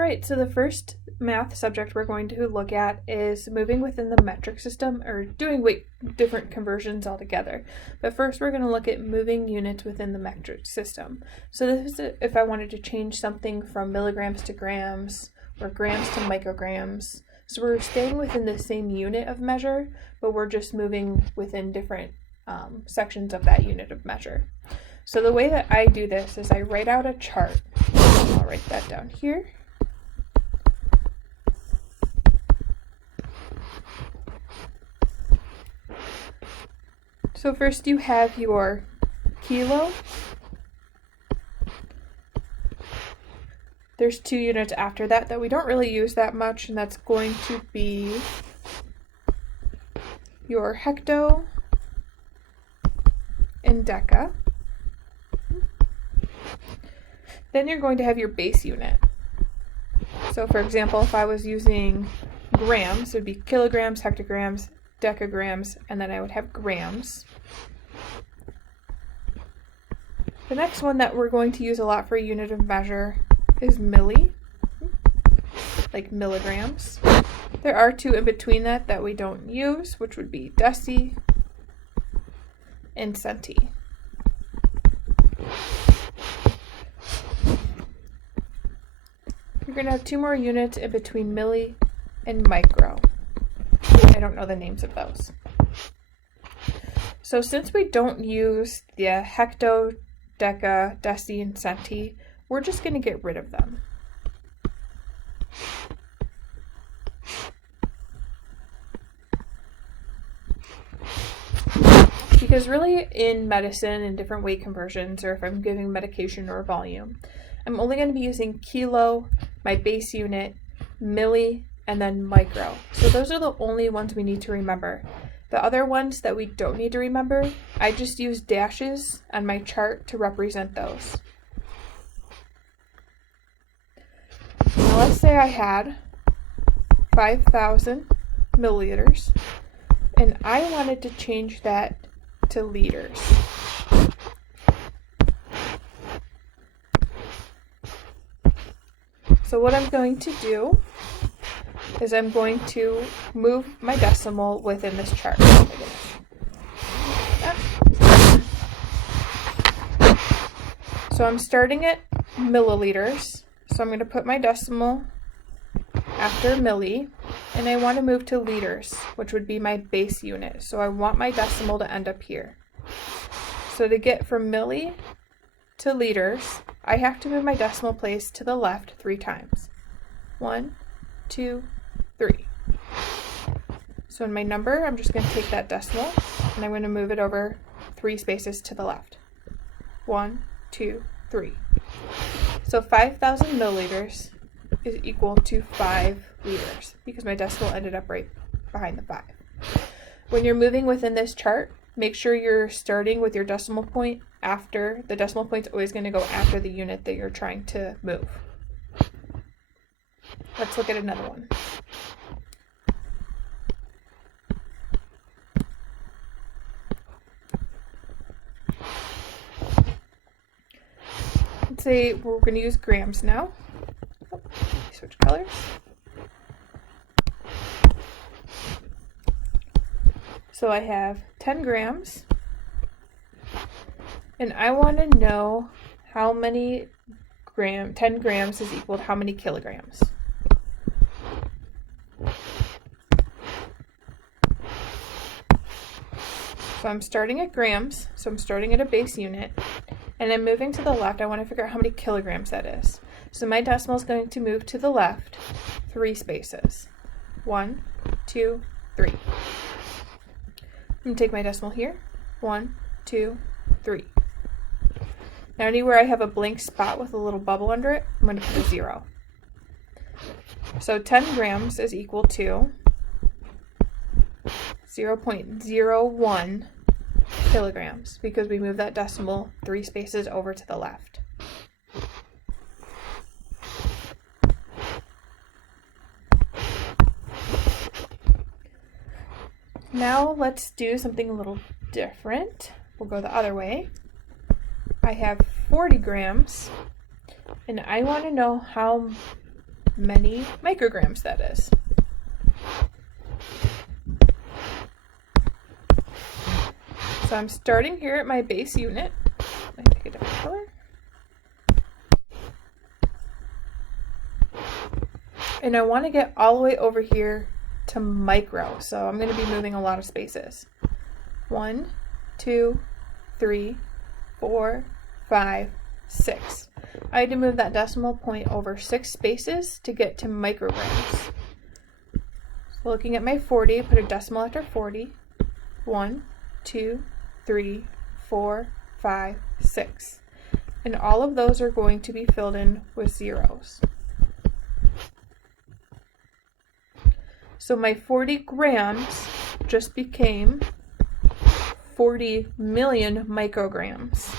Alright, so the first math subject we're going to look at is moving within the metric system, or doing different conversions altogether. But first we're going to look at moving units within the metric system. So this is if I wanted to change something from milligrams to grams, or grams to micrograms. So we're staying within the same unit of measure, but we're just moving within different sections of that unit of measure. So the way that I do this is I write out a chart. I'll write that down here. So first you have your kilo. There's 2 units after that we don't really use that much, and that's going to be your hecto and deca. Then you're going to have your base unit. So for example, if I was using grams, it would be kilograms, hectograms, decagrams, and then I would have grams. The next one that we're going to use a lot for a unit of measure is milli, like milligrams. There are 2 in between that we don't use, which would be deci and centi. You're going to have 2 more units in between milli and micro. I don't know the names of those. So since we don't use the hecto, deca, deci, and centi, we're just going to get rid of them. Because really in medicine and different weight conversions, or if I'm giving medication or volume, I'm only going to be using kilo, my base unit, milli, and then micro. So those are the only ones we need to remember. The other ones that we don't need to remember, I just use dashes on my chart to represent those. Now let's say I had 5,000 milliliters and I wanted to change that to liters. So what I'm going to do is I'm going to move my decimal within this chart. So I'm starting at milliliters. So I'm going to put my decimal after milli, and I want to move to liters, which would be my base unit. So I want my decimal to end up here. So to get from milli to liters, I have to move my decimal place to the left 3 times. 1, 2, 3. So in my number, I'm just going to take that decimal and I'm going to move it over 3 spaces to the left. 1, 2, 3. So 5,000 milliliters is equal to 5 liters because my decimal ended up right behind the 5. When you're moving within this chart, make sure you're starting with your decimal point after. The decimal point's always going to go after the unit that you're trying to move. Let's look at another one. Let's say we're going to use grams now. Oh, switch colors. So I have 10 grams, and I want to know how many 10 grams is equal to how many kilograms. So I'm starting at grams, so I'm starting at a base unit, and I'm moving to the left. I want to figure out how many kilograms that is. So my decimal is going to move to the left 3 spaces. 1, 2, 3. I'm going to take my decimal here. 1, 2, 3. Now anywhere I have a blank spot with a little bubble under it, I'm going to put a 0. So 10 grams is equal to 0.01 kilograms because we moved that decimal 3 spaces over to the left. Now let's do something a little different. We'll go the other way. I have 40 grams, and I want to know how many micrograms that is. So I'm starting here at my base unit. Let me pick a different color. And I want to get all the way over here to micro. So I'm going to be moving a lot of spaces. 1, 2, 3, 4, 5, 6. I had to move that decimal point over 6 spaces to get to micrograms. So looking at my 40, put a decimal after 40. 1, 2, 3, 4, 5, 6. And all of those are going to be filled in with zeros. So my 40 grams just became 40 million micrograms.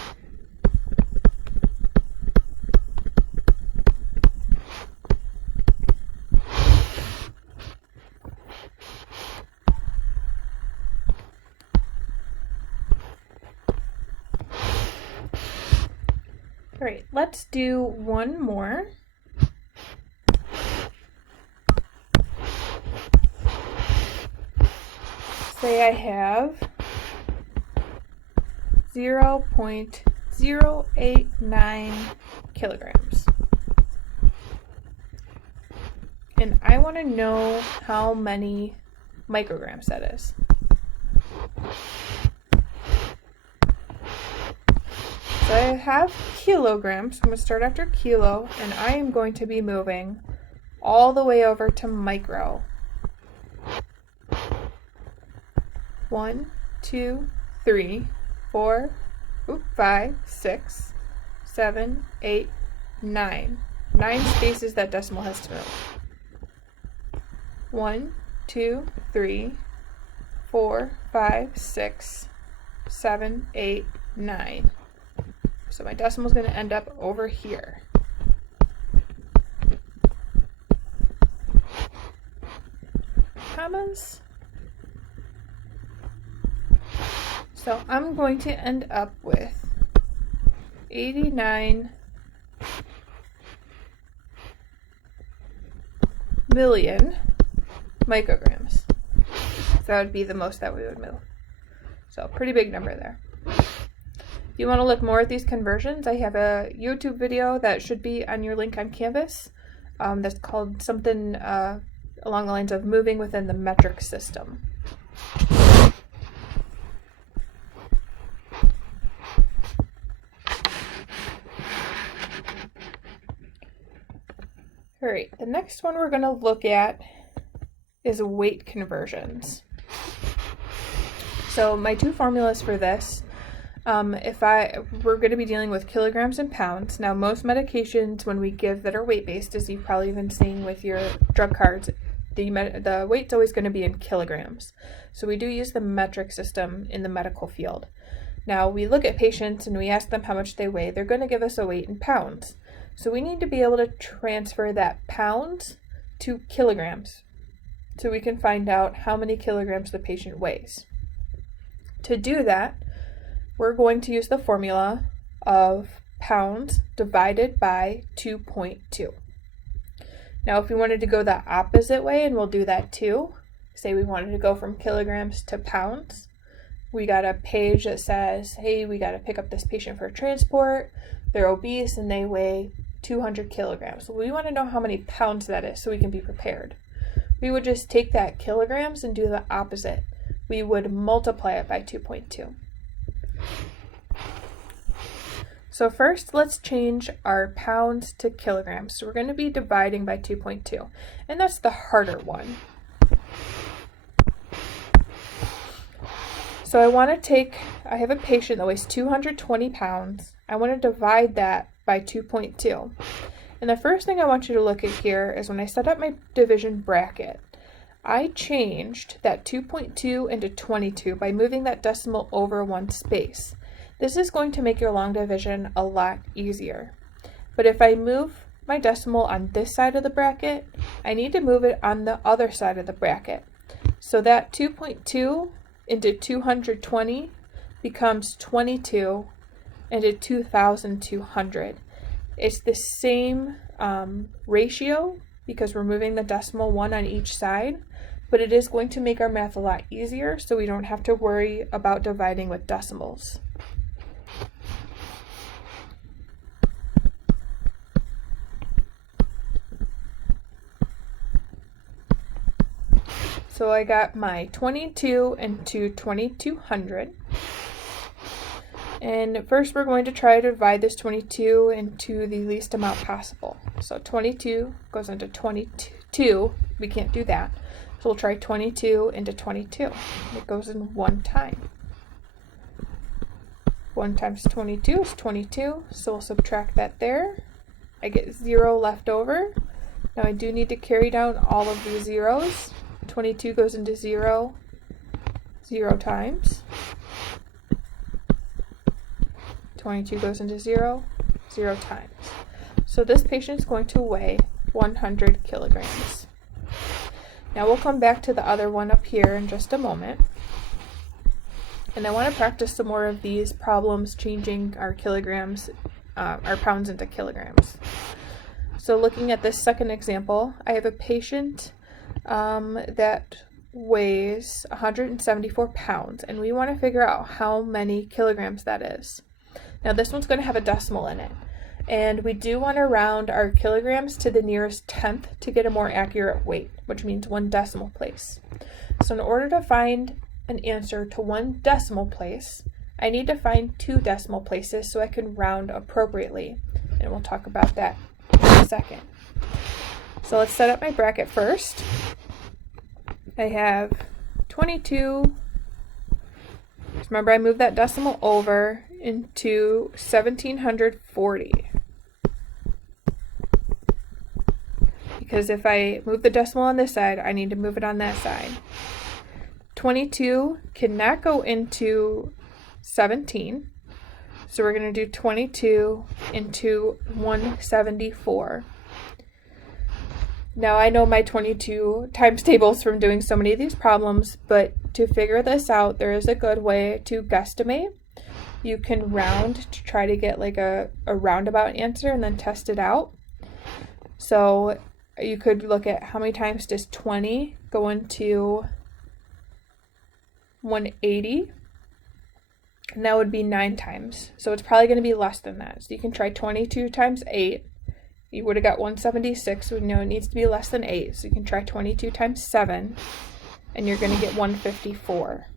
All right, let's do one more. Say I have 0.089 kilograms. And I want to know how many micrograms that is. So I have kilograms. I'm going to start after kilo, and I am going to be moving all the way over to micro. 1, 2, 3, 4, 5, 6, 7, 8, 9. 9 spaces that decimal has to move. 1, 2, 3, 4, 5, 6, 7, 8, 9. So my decimal is going to end up over here. Commas. So I'm going to end up with 89 million micrograms. So that would be the most that we would move. So pretty big number there. If you want to look more at these conversions, I have a YouTube video that should be on your link on Canvas that's called something along the lines of moving within the metric system. All right, the next one we're going to look at is weight conversions. So my two formulas for this, we're going to be dealing with kilograms and pounds. Now most medications when we give that are weight-based, as you've probably been seeing with your drug cards, the weight's always going to be in kilograms. So we do use the metric system in the medical field. Now we look at patients and we ask them how much they weigh. They're going to give us a weight in pounds. So we need to be able to transfer that pounds to kilograms so we can find out how many kilograms the patient weighs. To do that, we're going to use the formula of pounds divided by 2.2. Now if we wanted to go the opposite way, and we'll do that too, say we wanted to go from kilograms to pounds, we got a page that says, hey, we got to pick up this patient for transport, they're obese and they weigh 200 kilograms. So we want to know how many pounds that is so we can be prepared. We would just take that kilograms and do the opposite. We would multiply it by 2.2. So first, let's change our pounds to kilograms. So we're going to be dividing by 2.2, and that's the harder one. So I have a patient that weighs 220 pounds. I want to divide that by 2.2. And the first thing I want you to look at here is when I set up my division bracket, I changed that 2.2 into 22 by moving that decimal over one space. This is going to make your long division a lot easier. But if I move my decimal on this side of the bracket, I need to move it on the other side of the bracket. So that 2.2 into 220 becomes 22 into 2,200. It's the same ratio because we're moving the decimal 1 on each side, but it is going to make our math a lot easier so we don't have to worry about dividing with decimals. So I got my 22 into 2200. And first we're going to try to divide this 22 into the least amount possible. So 22 goes into 22. We can't do that. So we'll try 22 into 22. It goes in one time. 1 times 22 is 22, so we'll subtract that there. I get 0 left over. Now I do need to carry down all of these zeros. 22 goes into 0, 0 times. 22 goes into 0, 0 times. So this patient is going to weigh 100 kilograms. Now we'll come back to the other one up here in just a moment. And I want to practice some more of these problems changing our kilograms, our pounds into kilograms. So looking at this second example, I have a patient that weighs 174 pounds, and we want to figure out how many kilograms that is. Now this one's going to have a decimal in it, and we do want to round our kilograms to the nearest tenth to get a more accurate weight, which means 1 decimal place. So in order to find an answer to 1 decimal place, I need to find 2 decimal places so I can round appropriately, and we'll talk about that in a second. So let's set up my bracket first. I have 22. Remember, I moved that decimal over into 1740. Because if I move the decimal on this side, I need to move it on that side. 22 cannot go into 17. So we're going to do 22 into 174. Now I know my 22 times tables from doing so many of these problems, but to figure this out, there is a good way to guesstimate. You can round to try to get like a roundabout answer and then test it out. So you could look at how many times does 20 go into 180, and that would be 9 times. So it's probably going to be less than that. So you can try 22 times 8. You would have got 176, so we know it needs to be less than 8. So you can try 22 times 7, and you're going to get 154.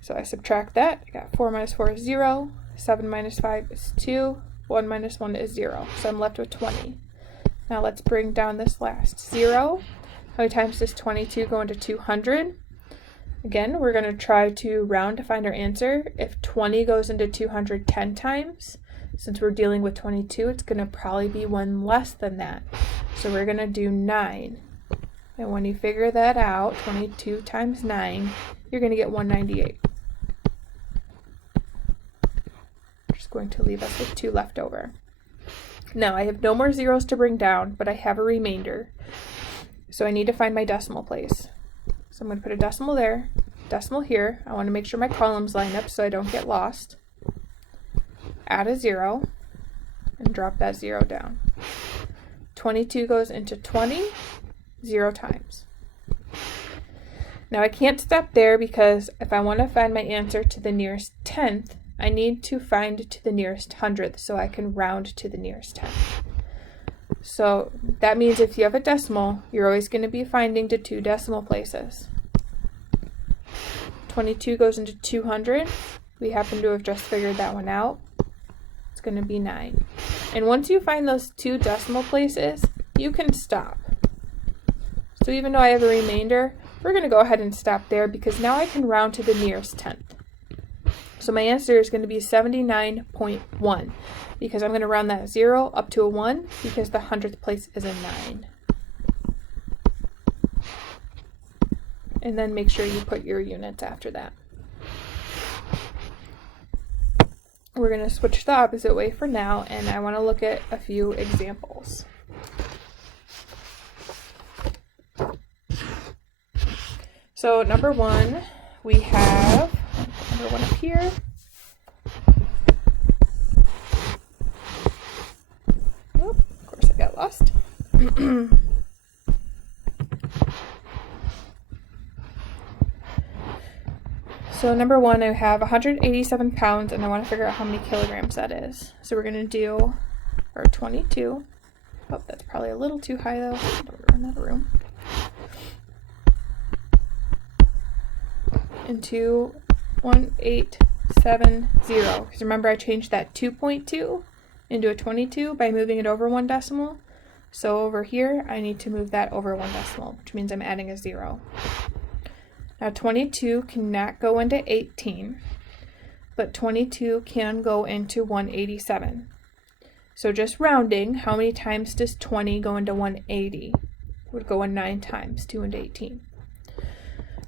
So I subtract that. I got 4 minus 4 is 0. 7 minus 5 is 2. 1 minus 1 is 0. So I'm left with 20. Now let's bring down this last 0. How many times does 22 go into 200? Again, we're going to try to round to find our answer. If 20 goes into 210 times, since we're dealing with 22, it's going to probably be 1 less than that. So we're going to do 9. And when you figure that out, 22 times 9, you're going to get 198. Just going to leave us with 2 left over. Now I have no more zeros to bring down, but I have a remainder. So I need to find my decimal place. So I'm going to put a decimal there, decimal here. I want to make sure my columns line up so I don't get lost. Add a 0 and drop that 0 down. 22 goes into 20, 0 times. Now I can't stop there because if I want to find my answer to the nearest tenth, I need to find to the nearest hundredth so I can round to the nearest tenth. So that means if you have a decimal, you're always going to be finding to 2 decimal places. 22 goes into 200. We happen to have just figured that one out. It's going to be 9. And once you find those 2 decimal places, you can stop. So even though I have a remainder, we're going to go ahead and stop there because now I can round to the nearest tenth. So my answer is going to be 79.1 because I'm going to round that 0 up to a 1 because the 100th place is a 9. And then make sure you put your units after that. We're going to switch the opposite way for now, and I want to look at a few examples. So number 1, we have number 1 up here. So number one, I have 187 pounds, and I want to figure out how many kilograms that is. So we're going to do our 22. Oh, that's probably a little too high though. Don't run out of room. Into 1870. Because remember, I changed that 2.2 into a 22 by moving it over one decimal. So over here, I need to move that over one decimal, which means I'm adding a 0. Now 22 cannot go into 18, but 22 can go into 187. So just rounding, how many times does 20 go into 180? It would go in 9 times, 2 into 18.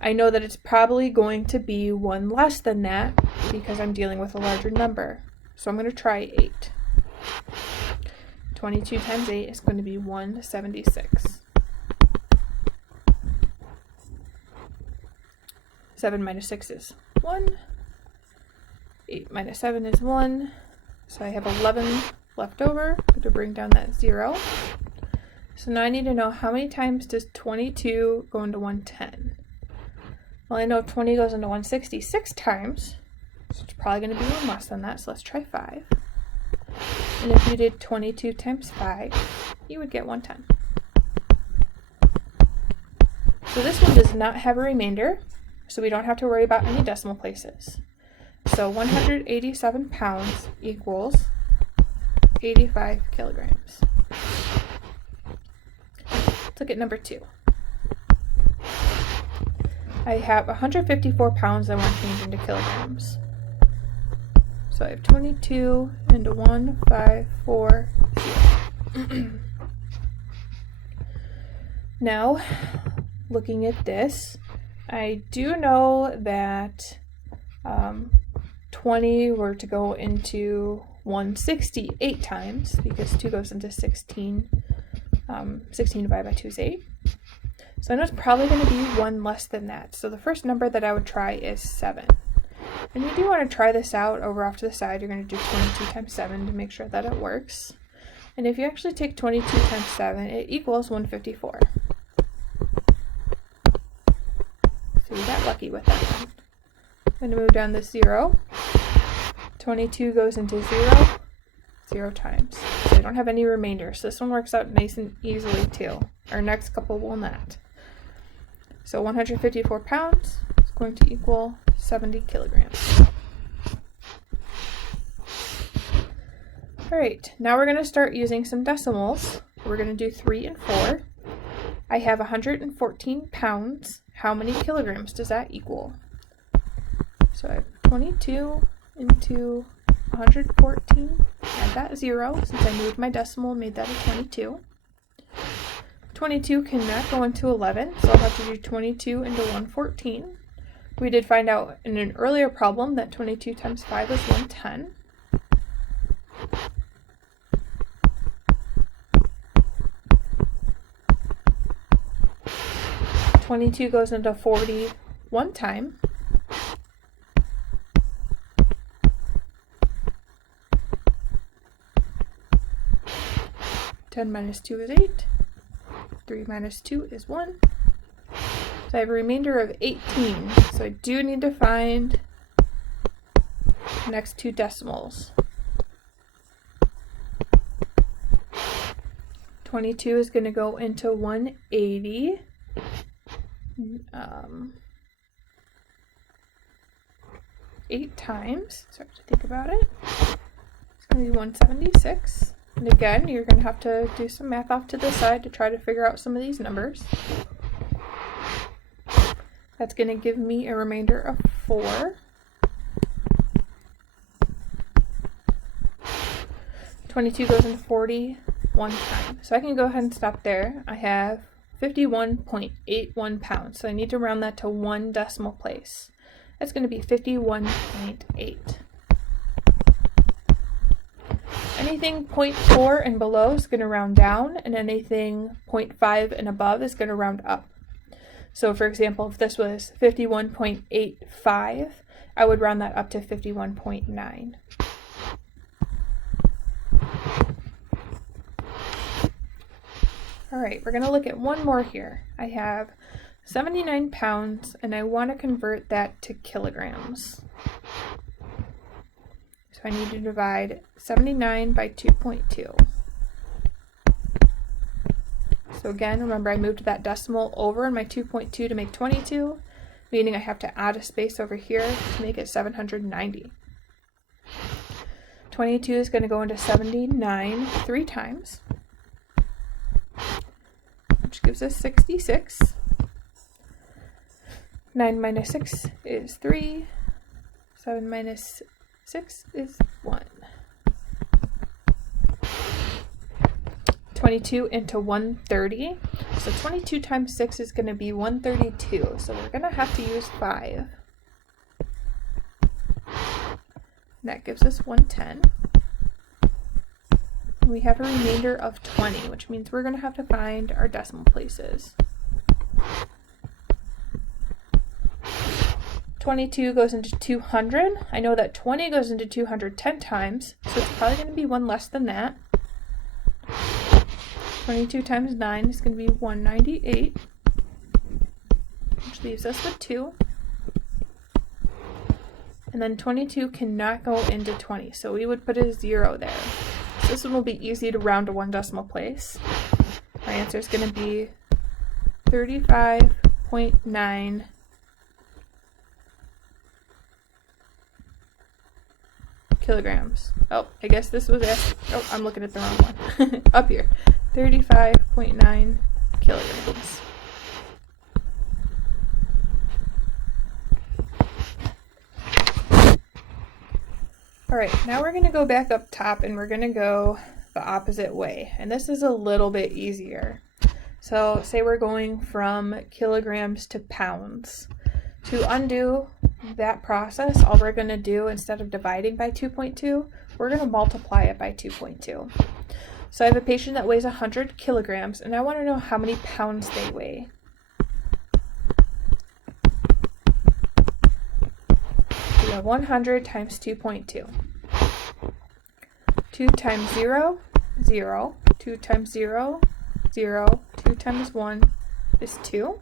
I know that it's probably going to be one less than that because I'm dealing with a larger number. So I'm going to try 8. 22 times 8 is going to be 176. 7 minus 6 is 1. 8 minus 7 is 1. So I have 11 left over. I'm going to bring down that 0. So now I need to know how many times does 22 go into 110? Well, I know 20 goes into 166 times. So it's probably going to be one less than that. So let's try 5. And if you did 22 times 5, you would get 110. So this one does not have a remainder, so we don't have to worry about any decimal places. So 187 pounds equals 85 kilograms. Let's look at number 2. I have 154 pounds I want to change into kilograms. So I have 22 into 1540. Now, looking at this, I do know that 20 were to go into 168 times because 2 goes into 16. 16 divided by 2 is 8. So I know it's probably going to be one less than that. So the first number that I would try is 7. And you do want to try this out over off to the side. You're going to do 22 times 7 to make sure that it works. And if you actually take 22 times 7, it equals 154. So you got lucky with that one. I'm going to move down this 0. 22 goes into 0 times. So I don't have any remainder. So this one works out nice and easily too. Our next couple will not. So 154 pounds is going to equal 70 kilograms. Alright, now we're going to start using some decimals. We're going to do 3 and 4. I have 114 pounds. How many kilograms does that equal? So I have 22 into 114. Add that 0 since I moved my decimal and made that a 22. 22 cannot go into 11, so I'll have to do 22 into 114. We did find out in an earlier problem that 22 times 5 is 110. $22 goes into 40 one time. $10 minus 2 is 8. 3 minus 2 is 1. So I have a remainder of 18. So I do need to find the next 2 decimals. 22 is going to go into 180. 8 times. Sorry to think about it. It's going to be 176. And again, you're going to have to do some math off to the side to try to figure out some of these numbers. That's going to give me a remainder of 4. 22 goes into 40 one time. So I can go ahead and stop there. I have 51.81 pounds. So I need to round that to one decimal place. That's going to be 51.8. Anything 0.4 and below is going to round down, and anything 0.5 and above is going to round up. So for example, if this was 51.85, I would round that up to 51.9. All right, we're gonna look at one more here. I have 79 pounds and I want to convert that to kilograms. So I need to divide 79 by 2.2. So again, remember I moved that decimal over in my 2.2 to make 22, meaning I have to add a space over here to make it 790. 22 is going to go into 79 3 times, which gives us 66. 9 minus 6 is 3. 7 minus 6 is 1. 22 into 130. So 22 times 6 is going to be 132. So we're going to have to use 5. That gives us 110. We have a remainder of 20, which means we're going to have to find our decimal places. 22 goes into 200. I know that 20 goes into 200 10 times, so it's probably going to be one less than that. 22 times 9 is going to be 198, which leaves us with 2. And then 22 cannot go into 20, so we would put a 0 there. So this one will be easy to round to one decimal place. Our answer is going to be 35.9 kilograms. Oh, I guess this was it. Oh, I'm looking at the wrong one. Up here. 35.9 kilograms. Alright, now we're going to go back up top and we're going to go the opposite way. And this is a little bit easier. So say we're going from kilograms to pounds. To undo that process, all we're going to do, instead of dividing by 2.2, we're going to multiply it by 2.2. So I have a patient that weighs 100 kilograms, and I want to know how many pounds they weigh. We have 100 times 2.2. 2 times 0, 0. 2 times 0, 0. 2 times 1 is 2.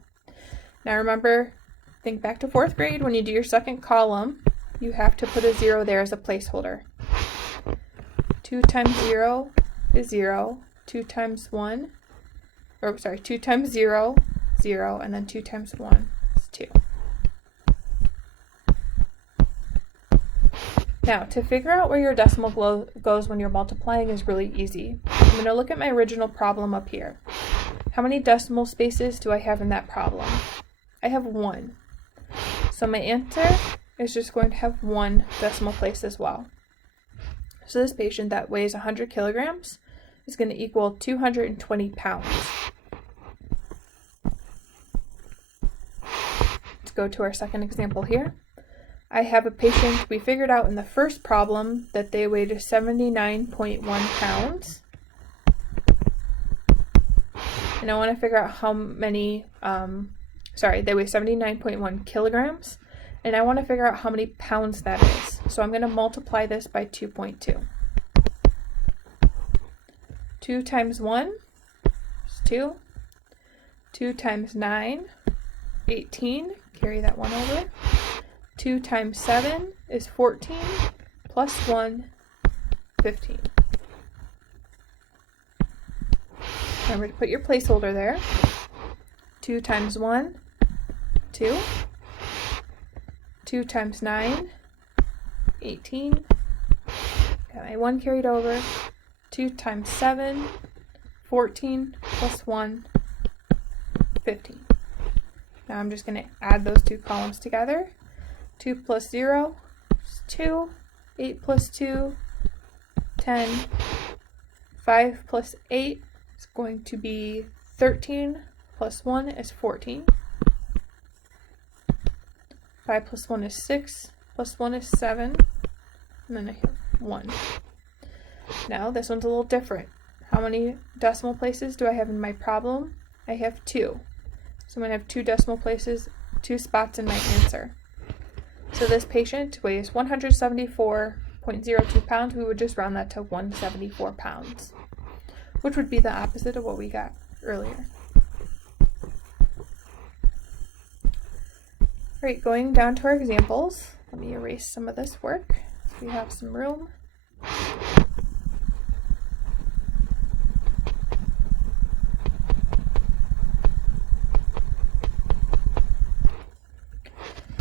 Now remember, think back to 4th grade. When you do your second column, you have to put a 0 there as a placeholder. 2 times 0 is 0. 2 times 1, 2 times 0, 0, and then 2 times 1 is 2. Now, to figure out where your decimal goes when you're multiplying is really easy. I'm going to look at my original problem up here. How many decimal spaces do I have in that problem? I have 1. So my answer is just going to have 1 decimal place as well. So this patient that weighs 100 kilograms is going to equal 220 pounds. Let's go to our second example here. I have a patient, we figured out in the first problem that they weighed 79.1 pounds. And I want to figure out how many, they weigh 79.1 kilograms. And I want to figure out how many pounds that is. So I'm going to multiply this by 2.2. 2 times 1 is 2. 2 times 9, 18. Carry that 1 over. 2 times 7 is 14. Plus 1, 15. Remember to put your placeholder there. 2 times 1, 2. 2 times 9, 18. Got my 1 carried over. 2 times 7, 14, plus 1, 15. Now I'm just going to add those two columns together. 2 plus 0 is 2. 8 plus 2, 10. 5 plus 8 is going to be 13. Plus 1 is 14. 5 plus 1 is 6. Plus 1 is 7. And then I have 1. Now this one's a little different. How many decimal places do I have in my problem? I have 2. So I'm going to have 2 decimal places, 2 spots in my answer. So this patient weighs 174.02 pounds. We would just round that to 174 pounds, which would be the opposite of what we got earlier. All right, going down to our examples, let me erase some of this work so we have some room.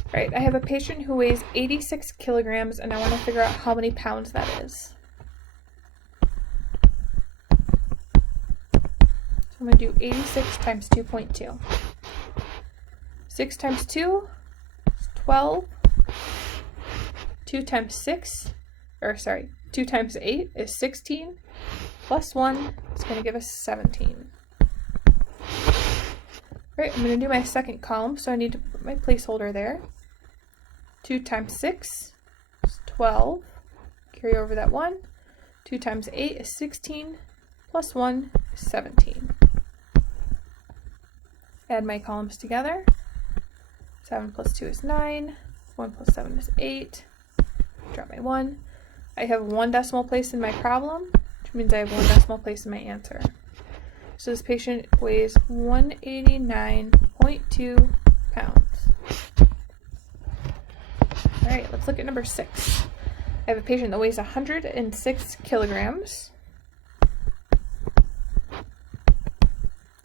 All right, I have a patient who weighs 86 kilograms and I want to figure out how many pounds that is. So I'm going to do 86 times 2.2. 6 times 2 is 12. 2 times 8 is 16. Plus 1 is going to give us 17. All right, I'm going to do my second column, so I need to put my placeholder there. 2 times 6 is 12. Carry over that 1. 2 times 8 is 16. Plus 1 is 17. Add my columns together. 7 plus 2 is 9. 1 plus 7 is 8. Drop my 1. I have one decimal place in my problem, which means I have one decimal place in my answer. So this patient weighs 189.2 pounds. All right, let's look at number 6. I have a patient that weighs 106 kilograms.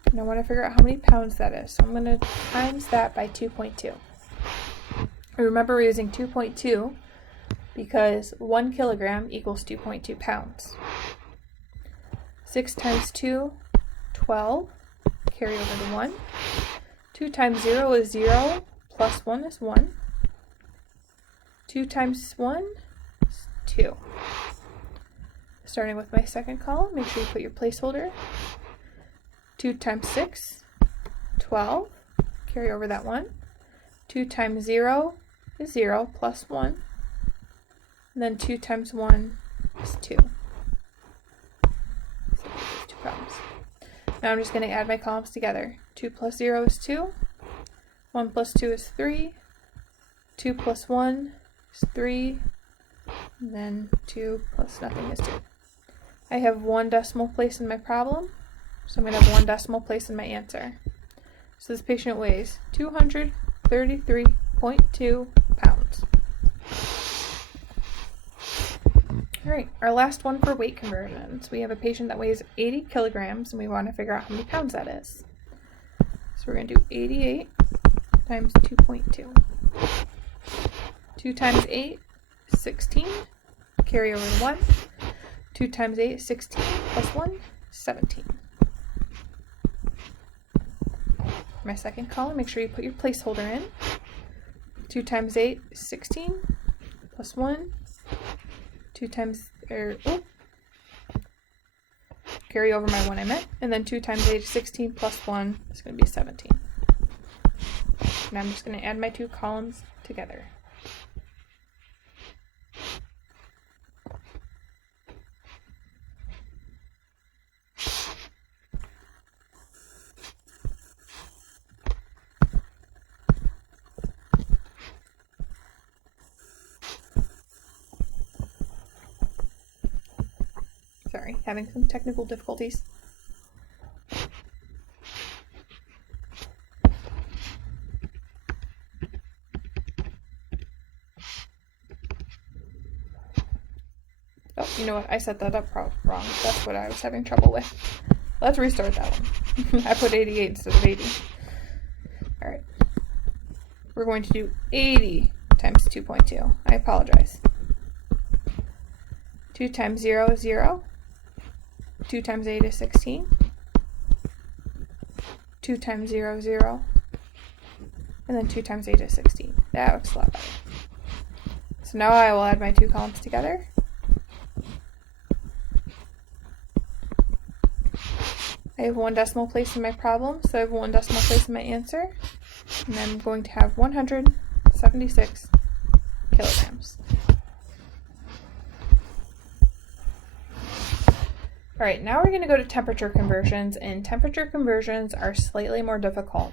And I want to figure out how many pounds that is. So I'm going to times that by 2.2. Remember, we're using 2.2 because 1 kilogram equals 2.2 pounds. 6 times 2, 12. Carry over the 1. 2 times 0 is 0. Plus 1 is 1. 2 times 1 is 2. Starting with my second column, make sure you put your placeholder. 2 times 6, 12. Carry over that 1. 2 times 0 is 0 plus 1. And then 2 times 1 is 2. So 2 columns. Now I'm just going to add my columns together. 2 plus 0 is 2. 1 plus 2 is 3. 2 plus 1 is 3. And then 2 plus nothing is 2. I have one decimal place in my problem. So I'm going to have one decimal place in my answer. So this patient weighs 233.2 pounds. All right, our last one for weight conversions. We have a patient that weighs 80 kilograms and we want to figure out how many pounds that is. So we're going to do 88 times 2.2. 2 times 8 is 16. Carry over 1. 2 times 8 is 16 plus 1 is 17. My second column, make sure you put your placeholder in. 2 times 8 is 16 plus 1. 2 times, carry over my 1 I meant. And then 2 times 8 is 16 plus 1 is going to be 17. And I'm just going to add my 2 columns together. Sorry, having some technical difficulties. Oh, you know what? I set that up wrong. That's what I was having trouble with. Let's restart that one. I put 88 instead of 80. Alright. We're going to do 80 times 2.2. I apologize. 2 times 0 is 0. 2 times 8 is 16. 2 times 0 is 0. And then 2 times 8 is 16. That looks a lot better. So now I will add my 2 columns together. I have one decimal place in my problem, so I have one decimal place in my answer. And then I'm going to have 176 kilograms. All right, now we're going to go to temperature conversions, and temperature conversions are slightly more difficult.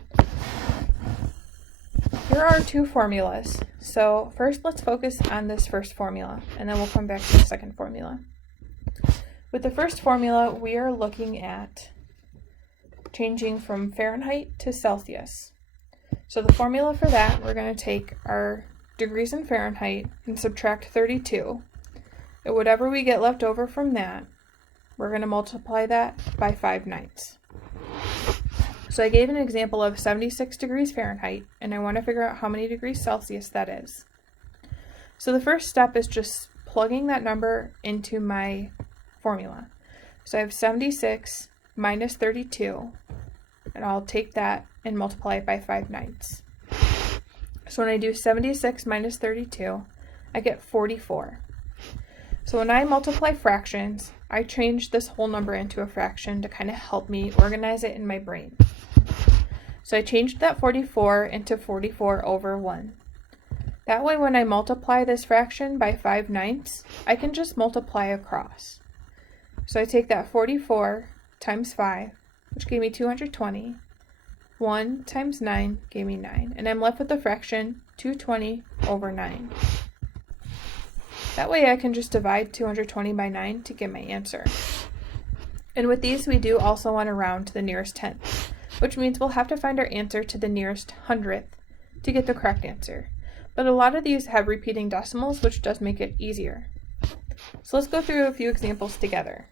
Here are 2 formulas. So first, let's focus on this first formula, and then we'll come back to the second formula. With the first formula, we are looking at changing from Fahrenheit to Celsius. So the formula for that, we're going to take our degrees in Fahrenheit and subtract 32. And whatever we get left over from that, we're going to multiply that by 5/9. So I gave an example of 76 degrees Fahrenheit, and I want to figure out how many degrees Celsius that is. So the first step is just plugging that number into my formula. So I have 76 minus 32, and I'll take that and multiply it by 5/9. So when I do 76 minus 32, I get 44. So when I multiply fractions, I change this whole number into a fraction to kind of help me organize it in my brain. So I changed that 44 into 44 over 1. That way when I multiply this fraction by 5/9, I can just multiply across. So I take that 44 times 5, which gave me 220. 1 times 9 gave me 9, and I'm left with the fraction 220 over 9. That way I can just divide 220 by 9 to get my answer. And with these, we do also want to round to the nearest tenth, which means we'll have to find our answer to the nearest hundredth to get the correct answer. But a lot of these have repeating decimals, which does make it easier. So let's go through a few examples together.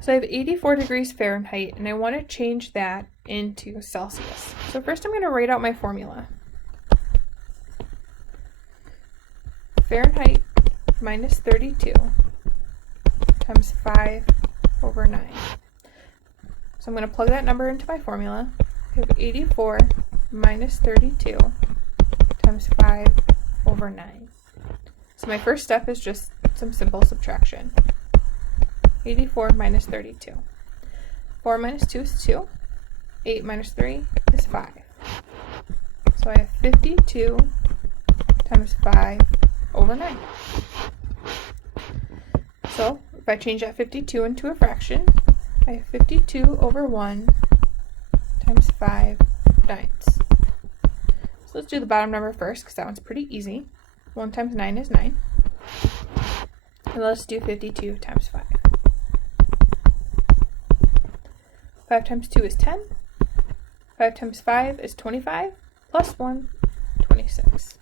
So I have 84 degrees Fahrenheit, and I want to change that into Celsius. So first I'm going to write out my formula. Fahrenheit minus 32 times 5 over 9. So I'm going to plug that number into my formula. I have 84 minus 32 times 5 over 9. So my first step is just some simple subtraction. 84 minus 32. 4 minus 2 is 2. 8 minus 3 is 5. So I have 52 times 5 over 9. So if I change that 52 into a fraction, I have 52 over 1 times 5/9. So let's do the bottom number first, because that one's pretty easy. 1 times 9 is 9. And let's do 52 times 5. 5 times 2 is 10. 5 times 5 is 25. Plus 1, 26.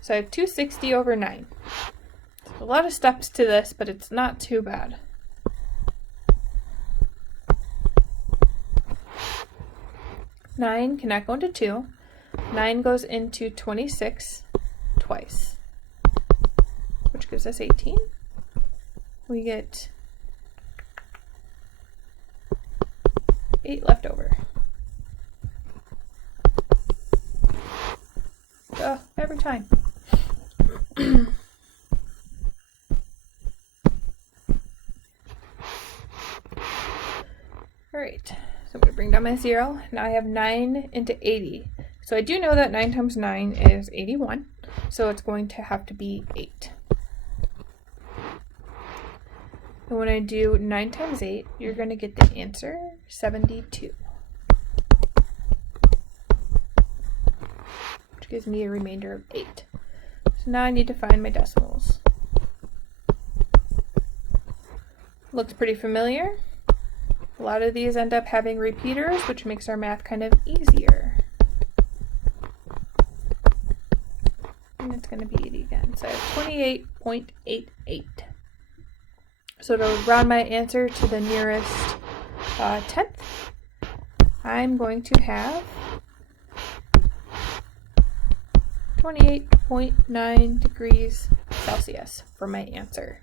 So I have 260 over 9. A lot of steps to this, but it's not too bad. Nine cannot go into 2. 9 goes into 26 twice, which gives us 18. We get 8 left over. Every time. Alright, so I'm going to bring down my 0. Now I have 9 into 80. So I do know that 9 times 9 is 81, so it's going to have to be 8. And when I do 9 times 8, you're going to get the answer 72. Which gives me a remainder of 8. So now I need to find my decimals. Looks pretty familiar. A lot of these end up having repeaters, which makes our math kind of easier. And it's going to be 80 again. So I have 28.88. So to round my answer to the nearest tenth, I'm going to have 28.9 degrees Celsius for my answer.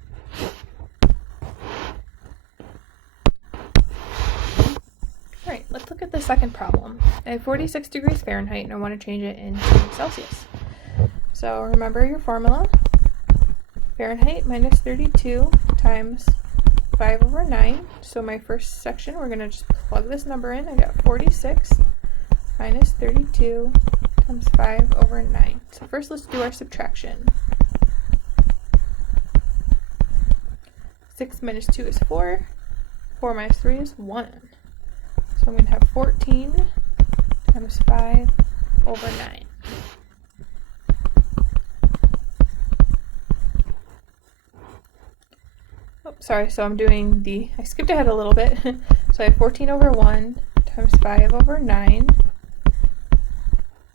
Alright, let's look at the second problem. I have 46 degrees Fahrenheit and I want to change it into Celsius. So remember your formula. Fahrenheit minus 32 times 5 over 9. So my first section, we're going to just plug this number in. I got 46 minus 32 times 5 over 9. So first let's do our subtraction. 6 minus 2 is 4. 4 minus 3 is 1. So I'm going to have 14 times 5 over 9. sorry, so I'm doing I skipped ahead a little bit. So I have 14 over 1 times 5 over 9.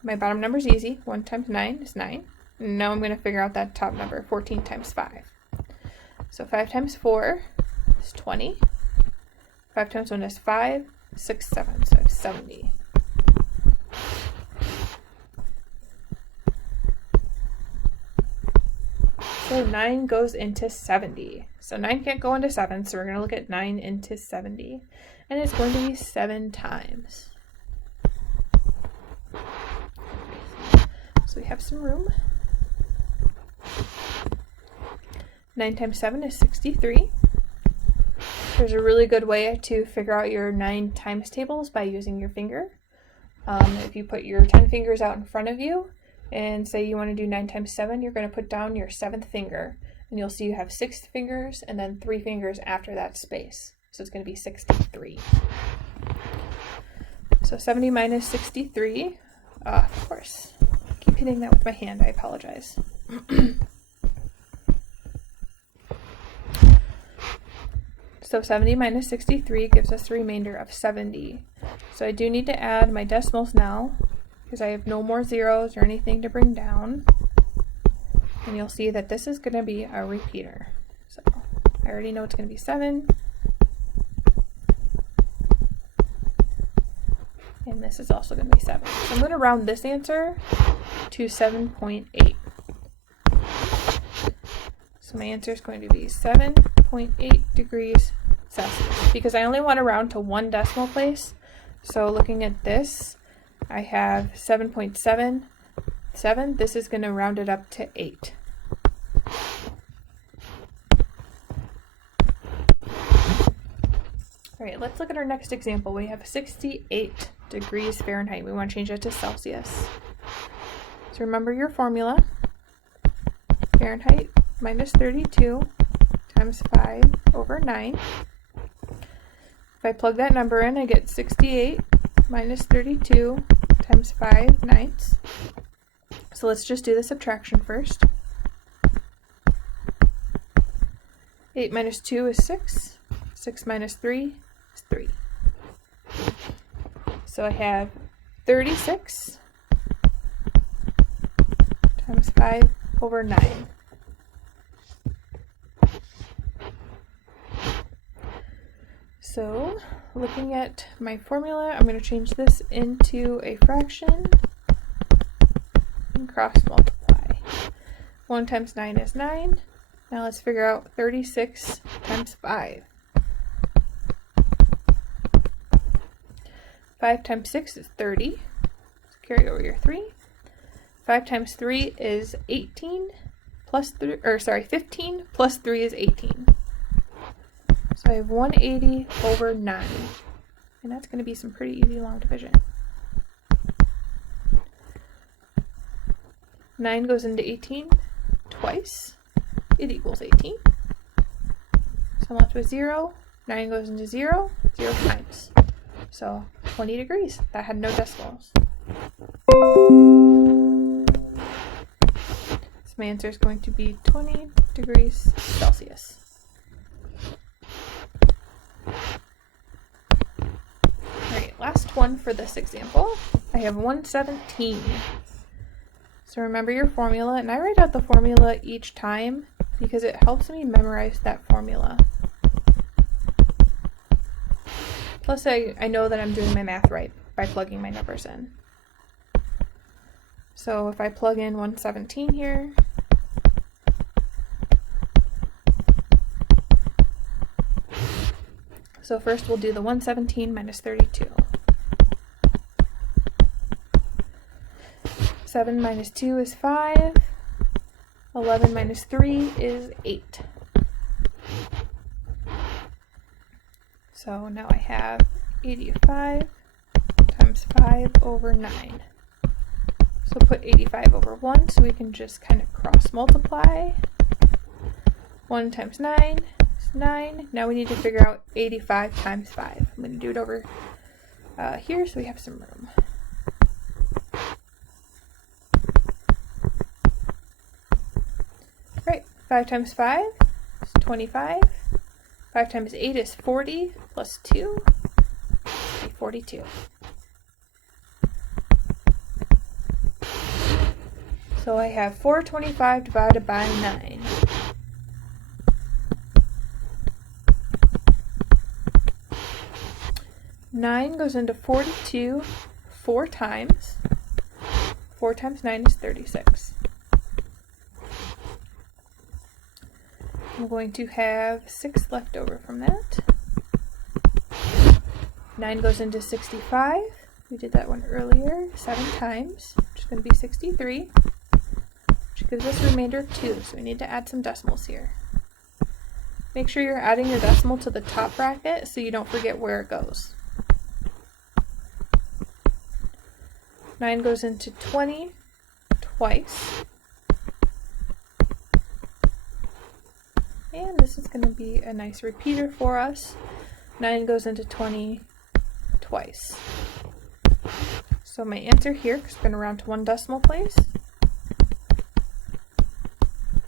My bottom number is easy. 1 times 9 is 9. And now I'm going to figure out that top number, 14 times 5. So 5 times 4 is 20. 5 times 1 is 5. 6, 7, so I have 70. So 9 goes into 70. So 9 can't go into 7, so we're going to look at 9 into 70. And it's going to be 7 times. So we have some room. 9 times 7 is 63. There's a really good way to figure out your 9 times tables by using your finger. If you put your 10 fingers out in front of you, and say you want to do 9 times 7, you're going to put down your 7th finger, and you'll see you have 6 fingers and then 3 fingers after that space. So it's going to be 63. So 70 minus 63, of course. I keep hitting that with my hand, I apologize. So 70 minus 63 gives us the remainder of 70. So I do need to add my decimals now, because I have no more zeros or anything to bring down. And you'll see that this is going to be a repeater. So I already know it's going to be 7. And this is also going to be 7. So I'm going to round this answer to 7.8. So my answer is going to be 7.8 degrees Celsius, because I only want to round to 1 decimal place. So looking at this, I have 7.77. This is going to round it up to 8. All right, let's look at our next example. We have 68 degrees Fahrenheit. We want to change that to Celsius. So remember your formula. Fahrenheit minus 32 times 5 over 9. If I plug that number in, I get 68 minus 32 times 5 ninths. So let's just do the subtraction first. 8 minus 2 is 6. 6 minus 3 is 3. So I have 36 times 5 over 9. So, looking at my formula, I'm going to change this into a fraction and cross multiply. 1 times 9 is 9. Now let's figure out 36 times 5. 5 times 6 is 30. Carry over your 3. 5 times 3 is 18 plus 3, or sorry, 15 plus 3 is 18. So I have 180 over 9, and that's going to be some pretty easy long division. 9 goes into 18 twice. It equals 18. So I'm left with 0. 9 goes into 0, 0 times. So 20 degrees. That had no decimals. So my answer is going to be 20 degrees Celsius. Alright, last one for this example. I have 117. So remember your formula, and I write out the formula each time because it helps me memorize that formula. Plus I know that I'm doing my math right by plugging my numbers in. So if I plug in 117 here, so first we'll do the 117 minus 32. 7 minus 2 is 5. 11 minus 3 is 8. So now I have 85 times 5 over 9. So put 85 over 1 so we can just kind of cross multiply. 1 times 9 is 9. Now we need to figure out 85 times 5. I'm going to do it over here so we have some room. Right, 5 times 5 is 25. 5 times 8 is 40, plus 2, 42. So I have 425 divided by 9. Nine goes into 42 4 times. 4 times 9 is 36. I'm going to have 6 left over from that. 9 goes into 65. We did that one earlier, 7 times, which is going to be 63, which gives us a remainder of 2, so we need to add some decimals here. Make sure you're adding your decimal to the top bracket so you don't forget where it goes. 9 goes into 20 twice. And this is going to be a nice repeater for us. 9 goes into 20 twice. So my answer here, because we're going to round to one decimal place,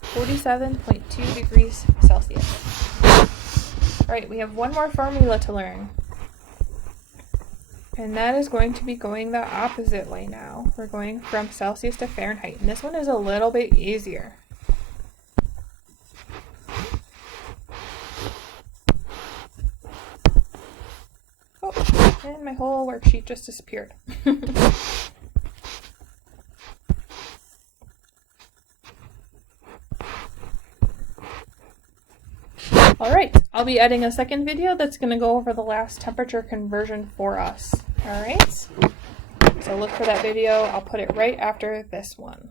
47.2 degrees Celsius. Alright, we have one more formula to learn. And that is going to be going the opposite way now. We're going from Celsius to Fahrenheit. And this one is a little bit easier. Oh, and my whole worksheet just disappeared. Alright, I'll be adding a second video that's going to go over the last temperature conversion for us. Alright, so look for that video. I'll put it right after this one.